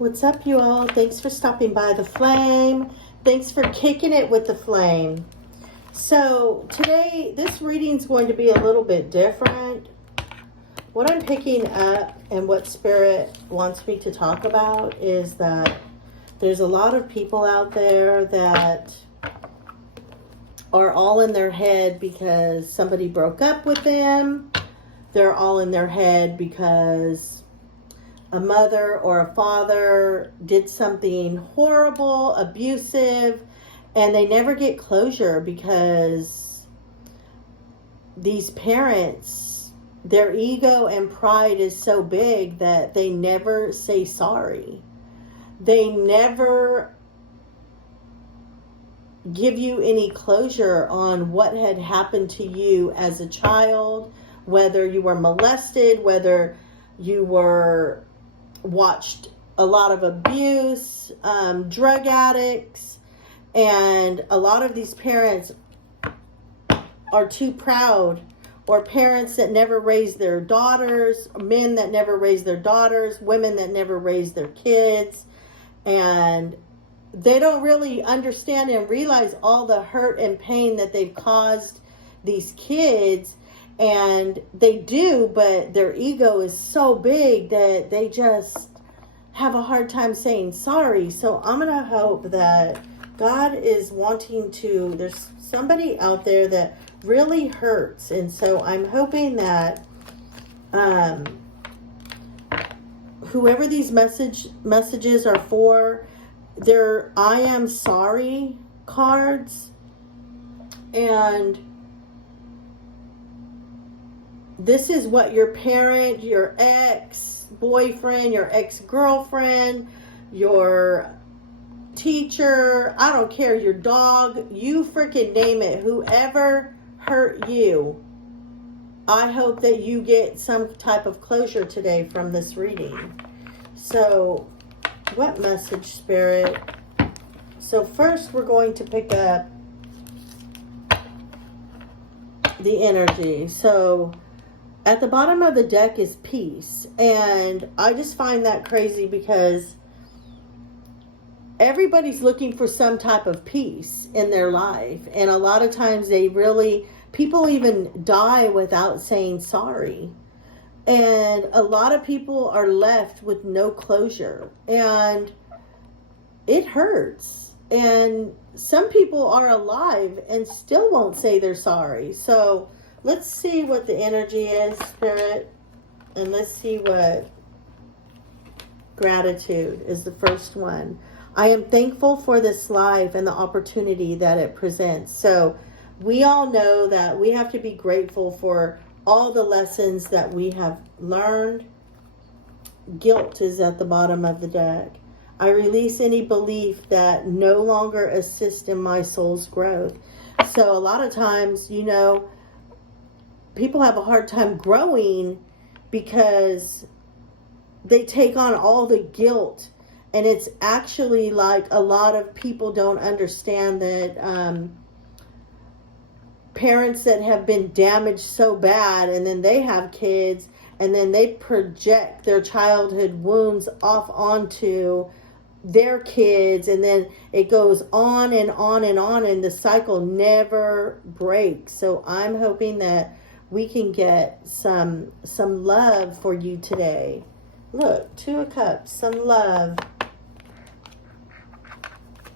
What's up, you all? Thanks for stopping by the flame. Thanks for kicking it with the flame. So today, this reading is going to be a little bit different. What I'm picking up and what Spirit wants me to talk about is that there's a lot of people out there that are all in their head because somebody broke up with them. They're all in their head because a mother or a father did something horrible, abusive, and they never get closure because these parents, their ego and pride is so big that they never say sorry. They never give you any closure on what had happened to you as a child, whether you were molested, whether you were watched a lot of abuse, drug addicts, and a lot of these parents are too proud, or parents that never raised their daughters, men that never raised their daughters, women that never raised their kids, and they don't really understand and realize all the hurt and pain that they've caused these kids. And they do, but their ego is so big that they just have a hard time saying sorry. So I'm going to hope that God is wanting to, there's somebody out there that really hurts. And so I'm hoping that whoever these messages are for, they're I am sorry cards. And this is what your parent, your ex-boyfriend, your ex-girlfriend, your teacher, I don't care, your dog, you freaking name it, whoever hurt you, I hope that you get some type of closure today from this reading. So, what message, Spirit? So first we're going to pick up the energy. So at the bottom of the deck is peace. And I just find that crazy because everybody's looking for some type of peace in their life. And a lot of times people even die without saying sorry. And a lot of people are left with no closure. And it hurts. And some people are alive and still won't say they're sorry. So let's see what the energy is, Spirit. And let's see what gratitude is the first one. I am thankful for this life and the opportunity that it presents. So we all know that we have to be grateful for all the lessons that we have learned. Guilt is at the bottom of the deck. I release any belief that no longer assists in my soul's growth. So a lot of times, people have a hard time growing because they take on all the guilt. And it's actually like a lot of people don't understand that parents that have been damaged so bad, and then they have kids, and then they project their childhood wounds off onto their kids, and then it goes on and on and on, and the cycle never breaks. So I'm hoping that we can get some love for you today. Look, 2 of Cups, some love.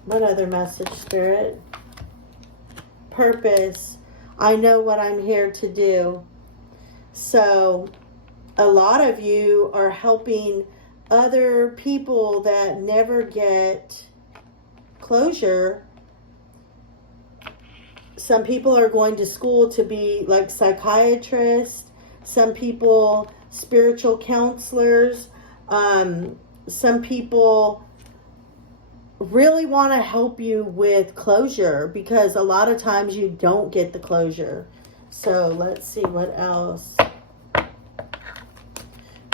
What other message, Spirit? Purpose. I know what I'm here to do. So a lot of you are helping other people that never get closure. Some people are going to school to be like psychiatrists. Some people, spiritual counselors. Some people really want to help you with closure because a lot of times you don't get the closure. So let's see what else.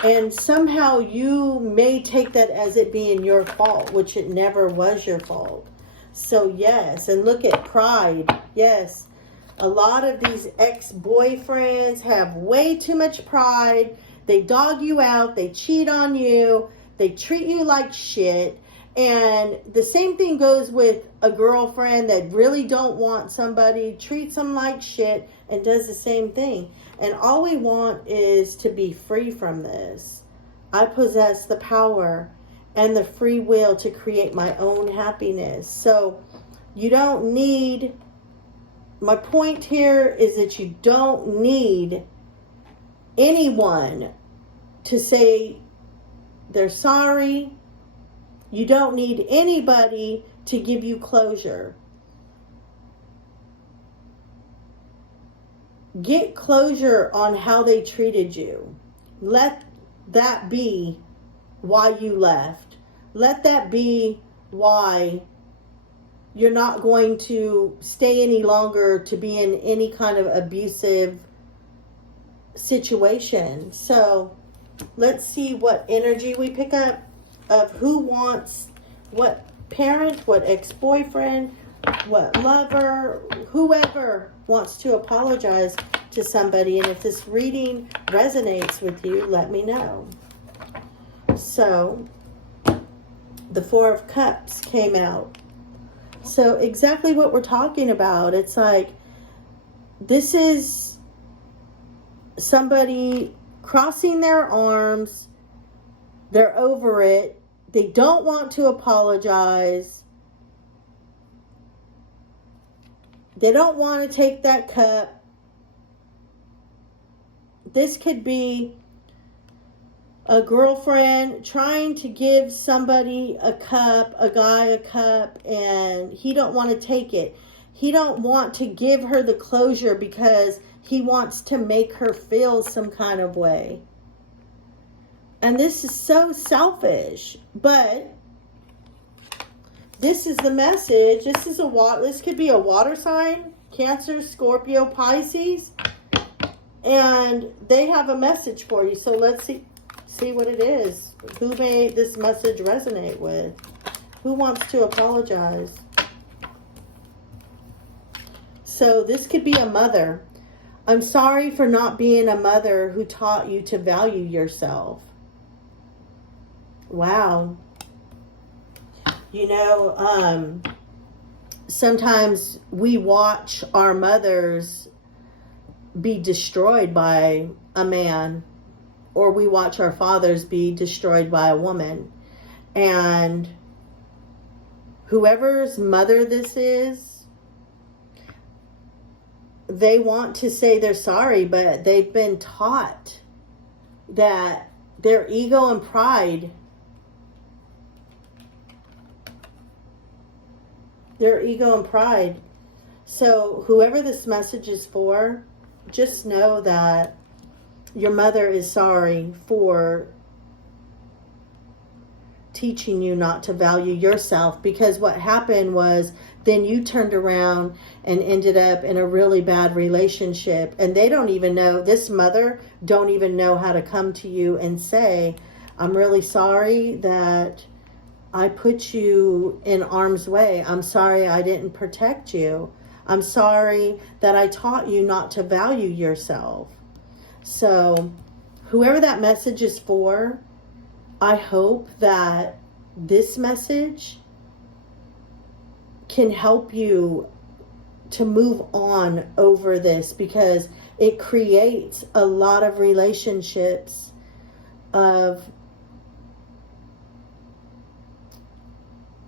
And somehow you may take that as it being your fault, which it never was your fault. So yes, and look at pride. Yes, a lot of these ex-boyfriends have way too much pride. They dog you out. They cheat on you. They treat you like shit. And the same thing goes with a girlfriend that really don't want somebody, treats them like shit, and does the same thing. And all we want is to be free from this. I possess the power and the free will to create my own happiness. So you don't need, my point here is that you don't need anyone to say they're sorry. You don't need anybody to give you closure. Get closure on how they treated you. Let that be why you left. Let that be why you're not going to stay any longer to be in any kind of abusive situation. So let's see what energy we pick up of who wants, what parent, what ex-boyfriend, what lover, whoever wants to apologize to somebody. And if this reading resonates with you, let me know. So the Four of Cups came out. So exactly what we're talking about. It's like, this is somebody crossing their arms. They're over it. They don't want to apologize. They don't want to take that cup. This could be a girlfriend trying to give somebody a cup, a guy a cup, and he don't want to take it. He don't want to give her the closure because he wants to make her feel some kind of way. And this is so selfish, but this is the message. This is this could be a water sign, Cancer, Scorpio, Pisces, and they have a message for you. So let's see what it is. Who may this message resonate with? Who wants to apologize? So this could be a mother. I'm sorry for not being a mother who taught you to value yourself. Wow. You know, sometimes we watch our mothers be destroyed by a man, or we watch our fathers be destroyed by a woman. And whoever's mother this is, they want to say they're sorry, but they've been taught that their ego and pride, So whoever this message is for, just know that your mother is sorry for teaching you not to value yourself, because what happened was then you turned around and ended up in a really bad relationship, and they don't even know, this mother don't even know how to come to you and say, I'm really sorry that I put you in harm's way. I'm sorry I didn't protect you. I'm sorry that I taught you not to value yourself. So whoever that message is for, I hope that this message can help you to move on over this, because it creates a lot of relationships of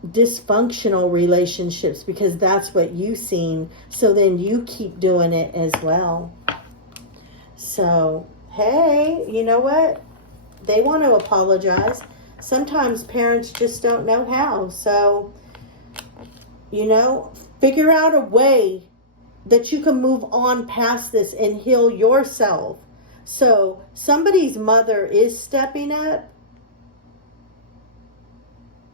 dysfunctional relationships, because that's what you've seen. So then you keep doing it as well. So, hey, you know what? They want to apologize. Sometimes parents just don't know how. So, you know, figure out a way that you can move on past this and heal yourself. So somebody's mother is stepping up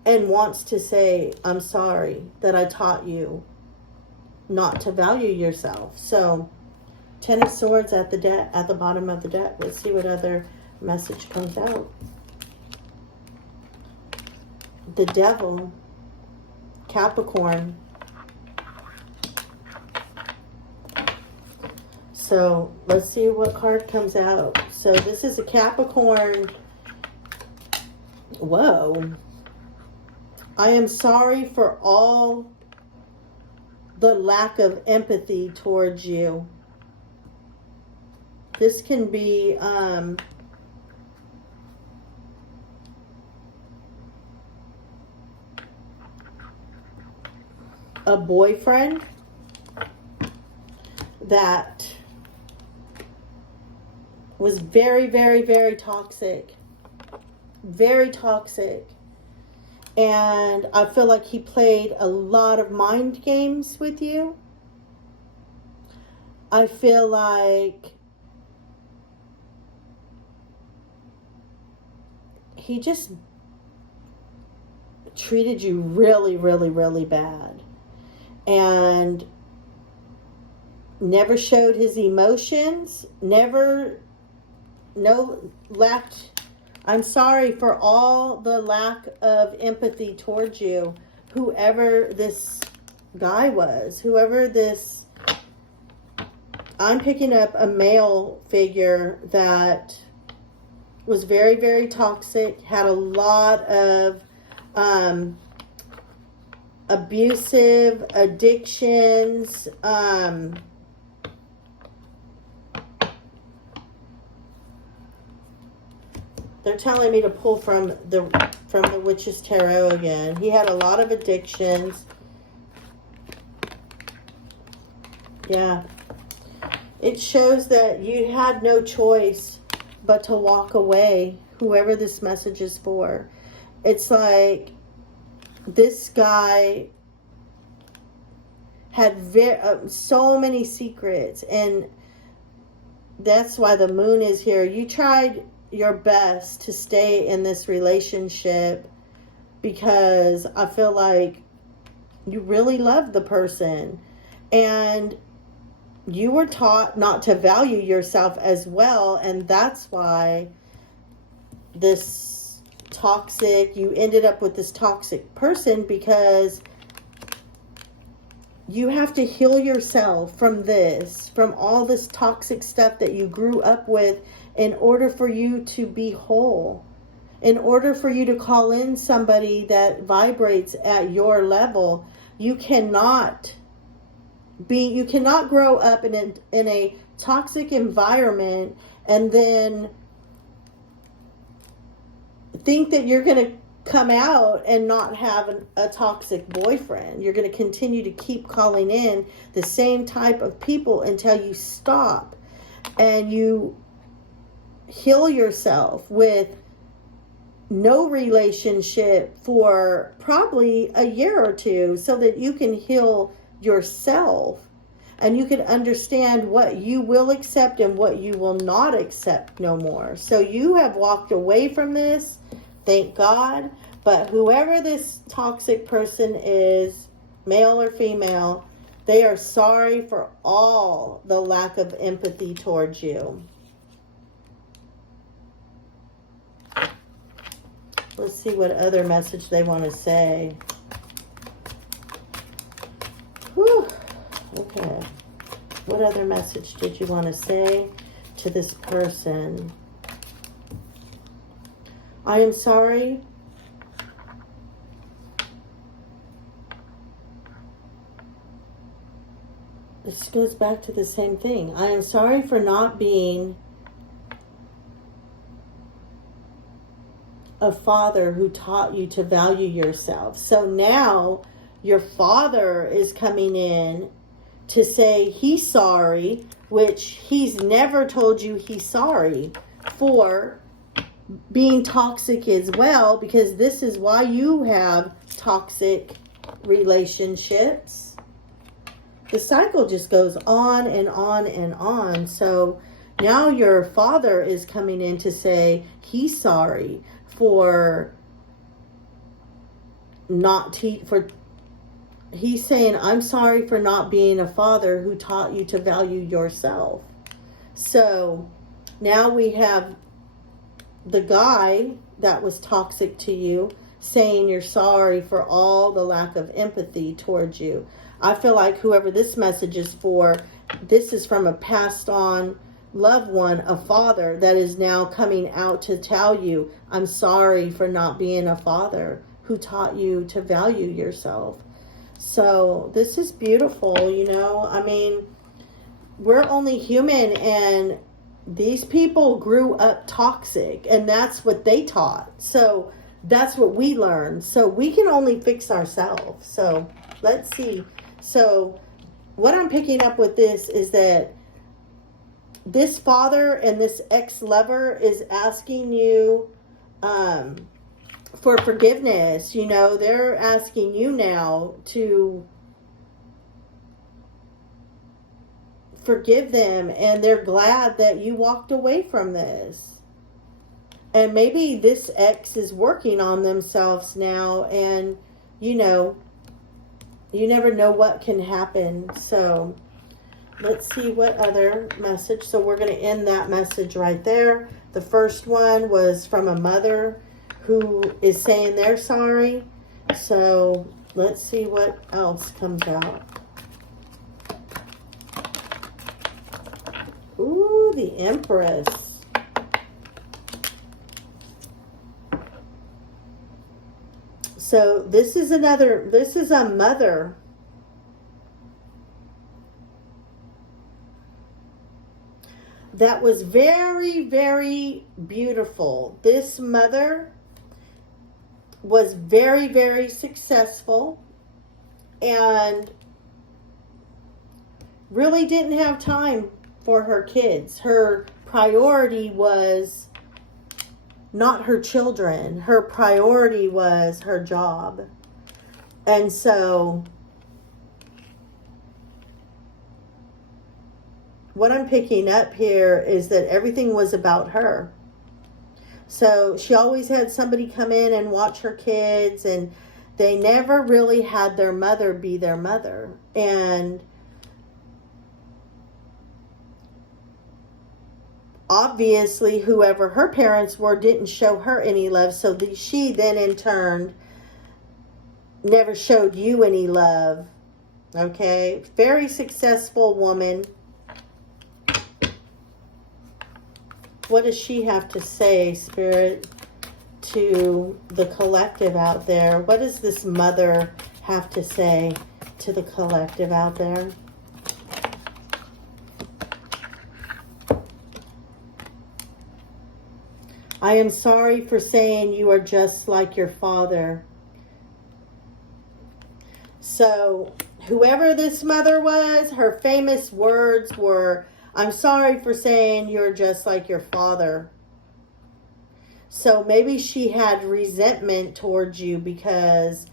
and wants to say, I'm sorry that I taught you not to value yourself. So 10 of Swords at the bottom of the deck. Let's see what other message comes out. The Devil, Capricorn. So let's see what card comes out. So this is a Capricorn Whoa. I am sorry for all the lack of empathy towards you. This can be a boyfriend that was very, very, very toxic. Very toxic. And I feel like he played a lot of mind games with you. I feel like he just treated you really, really, really bad. And never showed his emotions. Lacked. I'm sorry for all the lack of empathy towards you. Whoever this guy was, I'm picking up a male figure that was very, very toxic, had a lot of abusive addictions, they're telling me to pull from the Witch's Tarot again. He had a lot of addictions. Yeah. It shows that you had no choice but to walk away, whoever this message is for. It's like this guy had so many secrets, and that's why the moon is here. You tried your best to stay in this relationship because I feel like you really love the person, and you were taught not to value yourself as well, and that's why you ended up with this toxic person, because you have to heal yourself from all this toxic stuff that you grew up with, in order for you to be whole, in order for you to call in somebody that vibrates at your level. You cannot grow up in a toxic environment and then think that you're going to come out and not have a toxic boyfriend. You're going to continue to keep calling in the same type of people until you stop and you heal yourself with no relationship for probably a year or two, so that you can heal yourself and you can understand what you will accept and what you will not accept no more. So you have walked away from this, thank God. But whoever this toxic person is, male or female, they are sorry for all the lack of empathy towards you. Let's see what other message they want to say. Whew. Okay. What other message did you want to say to this person? I am sorry. This goes back to the same thing. I am sorry for not being a father who taught you to value yourself. So now your father is coming in to say he's sorry, which he's never told you he's sorry for being toxic as well, because this is why you have toxic relationships. The cycle just goes on and on and on. So now your father is coming in to say he's sorry for he's saying, I'm sorry for not being a father who taught you to value yourself. So now we have the guy that was toxic to you saying you're sorry for all the lack of empathy towards you. I feel like whoever this message is for, this is from a passed on loved one, a father, that is now coming out to tell you, I'm sorry for not being a father who taught you to value yourself. So this is beautiful, you know. I mean, we're only human, and these people grew up toxic, and that's what they taught. So that's what we learned. So we can only fix ourselves. So let's see. So what I'm picking up with this is that this father and this ex-lover is asking you for forgiveness. You know, they're asking you now to forgive them, and they're glad that you walked away from this. And maybe this ex is working on themselves now, and you know, you never know what can happen. So let's see what other message. So we're going to end that message right there. The first one was from a mother who is saying they're sorry. So let's see what else comes out. Ooh, the Empress. So this is a mother that was very, very beautiful. This mother was very, very successful and really didn't have time for her kids. Her priority was not her children. Her priority was her job. And so what I'm picking up here is that everything was about her. So she always had somebody come in and watch her kids, and they never really had their mother be their mother. And obviously, whoever her parents were didn't show her any love. So she then, in turn, never showed you any love. Okay? Very successful woman. What does she have to say, Spirit, to the collective out there? What does this mother have to say to the collective out there? I am sorry for saying you are just like your father. So, whoever this mother was, her famous words were, I'm sorry for saying you're just like your father. So maybe she had resentment towards you because,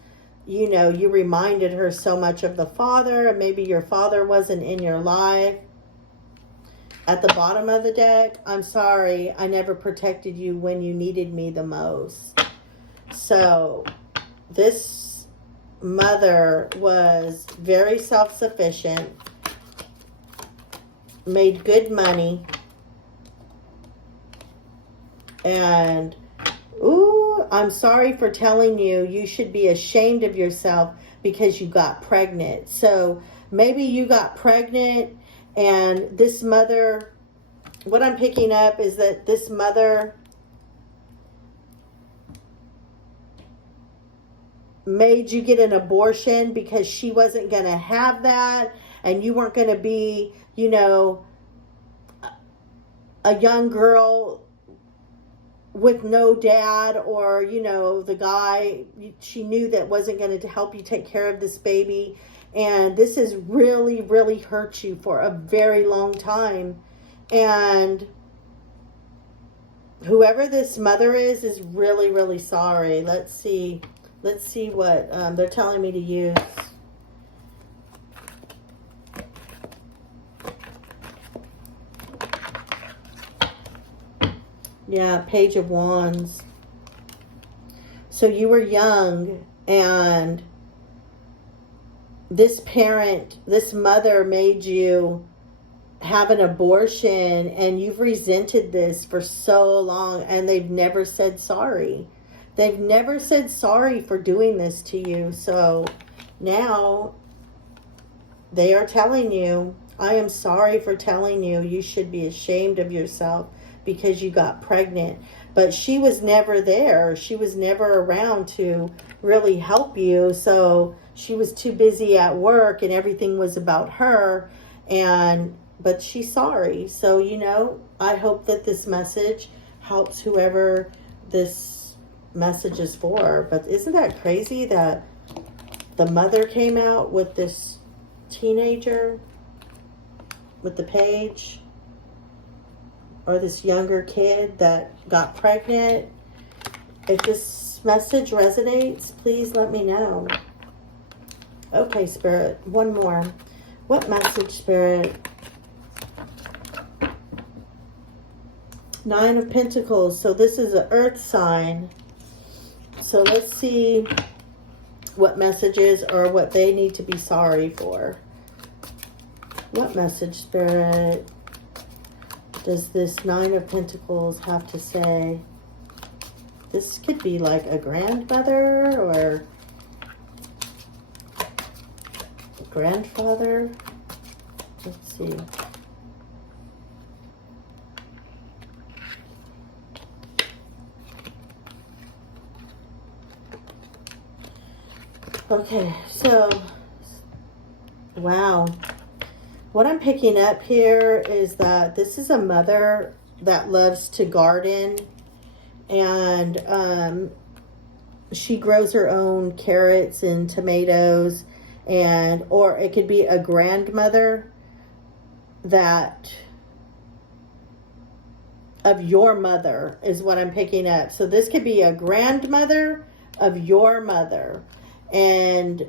you know, you reminded her so much of the father, and maybe your father wasn't in your life. At the bottom of the deck, I'm sorry, I never protected you when you needed me the most. So this mother was very self-sufficient, made good money, and ooh, I'm sorry for telling you, you should be ashamed of yourself because you got pregnant. So maybe you got pregnant, and this mother, what I'm picking up is that this mother made you get an abortion because she wasn't going to have that, and you weren't going to be, you know, a young girl with no dad, or, you know, the guy she knew that wasn't going to help you take care of this baby. And this has really, really hurt you for a very long time. And whoever this mother is really, really sorry. Let's see what they're telling me to use. Yeah, Page of Wands. So you were young, and this parent, this mother made you have an abortion, and you've resented this for so long, and they've never said sorry. They've never said sorry for doing this to you. So now they are telling you, I am sorry for telling you. You should be ashamed of yourself because you got pregnant. But she was never there. She was never around to really help you. So she was too busy at work and everything was about her. But she's sorry. So, I hope that this message helps whoever this message is for. But isn't that crazy that the mother came out with this teenager with the page, or this younger kid that got pregnant? If this message resonates, please let me know. Okay, Spirit, one more. What message, Spirit? 9 of Pentacles. So this is an earth sign. So let's see what messages or what they need to be sorry for. What message, Spirit, does this 9 of Pentacles have to say? This could be like a grandmother or grandfather. Let's see. Okay, so, wow. What I'm picking up here is that this is a mother that loves to garden, and she grows her own carrots and tomatoes, or it could be a grandmother of your mother is what I'm picking up. So this could be a grandmother of your mother. And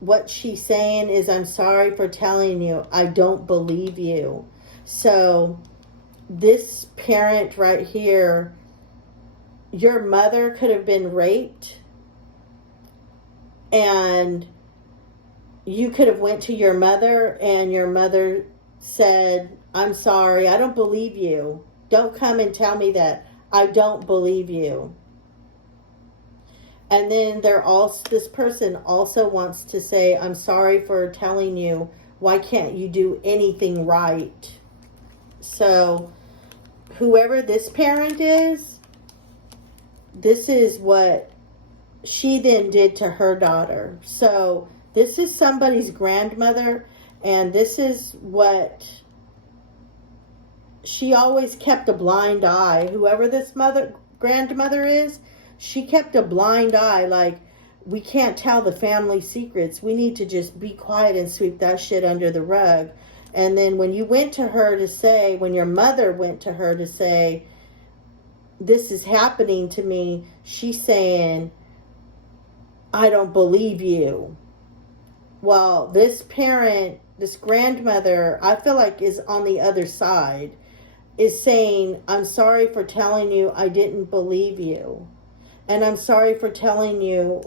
what she's saying is, I'm sorry for telling you. I don't believe you. So this parent right here, your mother could have been raped, and you could have went to your mother and your mother said, I'm sorry, I don't believe you. Don't come and tell me that. I don't believe you. And then this person also wants to say, I'm sorry for telling you. Why can't you do anything right? So whoever this parent is, this is what she then did to her daughter. So this is somebody's grandmother, and this is what she always kept a blind eye. Whoever this grandmother is, she kept a blind eye, like, we can't tell the family secrets. We need to just be quiet and sweep that shit under the rug. And then when your mother went to her to say, this is happening to me, she's saying, I don't believe you. Well, this parent, this grandmother, I feel like is on the other side, is saying, I'm sorry for telling you I didn't believe you. And I'm sorry for telling you,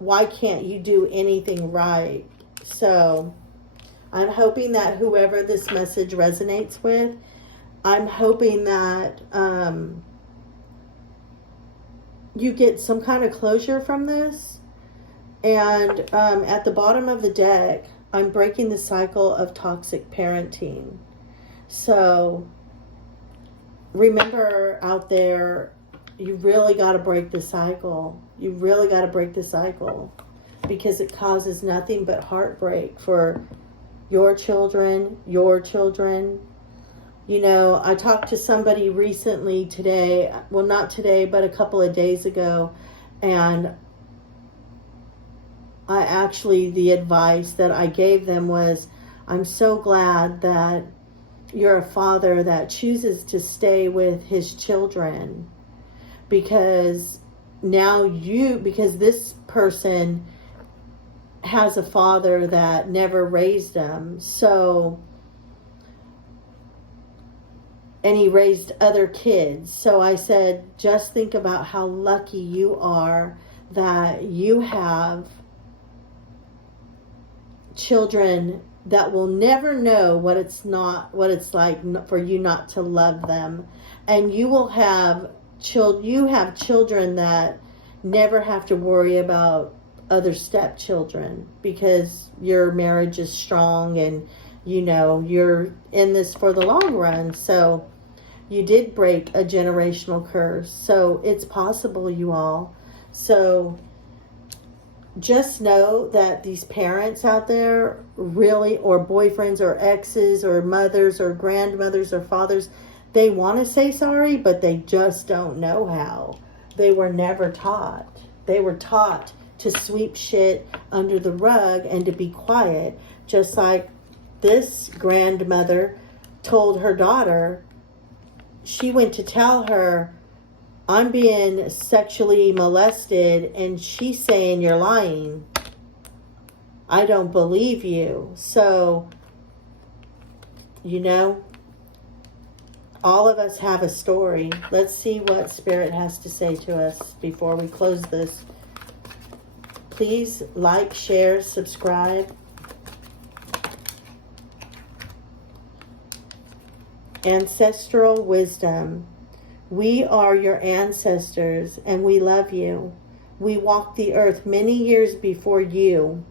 why can't you do anything right? So I'm hoping that whoever this message resonates with, I'm hoping that you get some kind of closure from this. And at the bottom of the deck, I'm breaking the cycle of toxic parenting. So remember out there, you really got to break the cycle. You really got to break the cycle, because it causes nothing but heartbreak for your children, I talked to somebody recently today, well, not today, but a couple of days ago, and the advice that I gave them was, I'm so glad that you're a father that chooses to stay with his children, because this person has a father that never raised them. So, and he raised other kids. So I said, just think about how lucky you are that you have children that will never know what it's like for you not to love them. And you will have children that never have to worry about other stepchildren, because your marriage is strong and you know, you're in this for the long run. So you did break a generational curse. So it's possible, you all. So just know that these parents out there really, or boyfriends or exes or mothers or grandmothers or fathers, they want to say sorry, but they just don't know how. They were never taught. They were taught to sweep shit under the rug and to be quiet. Just like this grandmother told her daughter, she went to tell her, I'm being sexually molested, and she's saying you're lying. I don't believe you. So, you know, all of us have a story. Let's see what Spirit has to say to us before we close this. Please like, share, subscribe. Ancestral wisdom. We are your ancestors and we love you. We walked the earth many years before you.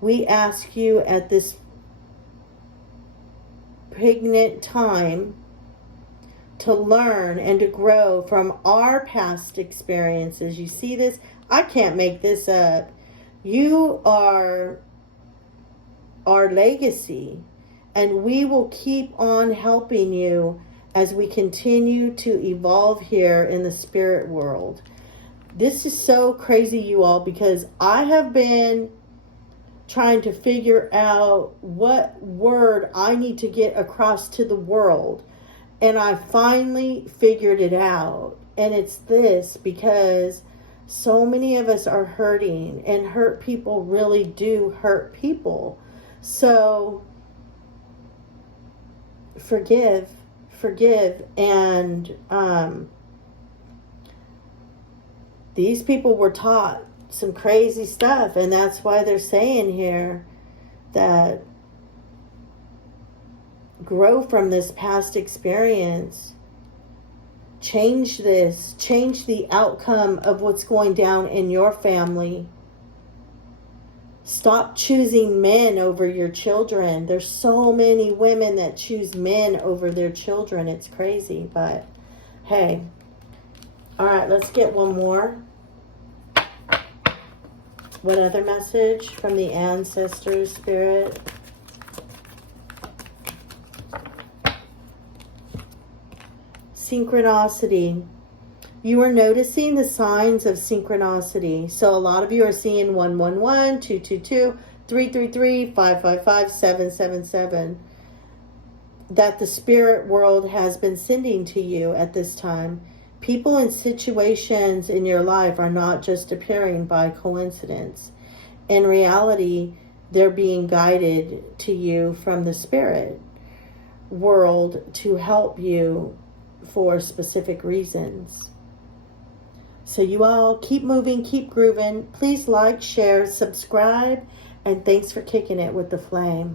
We ask you at this pregnant time to learn and to grow from our past experiences. You see this? I can't make this up. You are our legacy, and we will keep on helping you as we continue to evolve here in the spirit world. This is so crazy, you all, because I have been trying to figure out what word I need to get across to the world. And I finally figured it out. And it's this, because so many of us are hurting, and hurt people really do hurt people. So forgive, and these people were taught some crazy stuff, and that's why they're saying here that grow from this past experience, change this, change the outcome of what's going down in your family. Stop choosing men over your children. There's so many women that choose men over their children. It's crazy, but hey. All right, let's get one more. What other message from the ancestors, Spirit? Synchronicity. You are noticing the signs of synchronicity. So a lot of you are seeing 111, 222, 333, 555, 777. That the spirit world has been sending to you at this time. People and situations in your life are not just appearing by coincidence. In reality, they're being guided to you from the spirit world to help you for specific reasons. So you all keep moving, keep grooving. Please like, share, subscribe, and thanks for kicking it with the flame.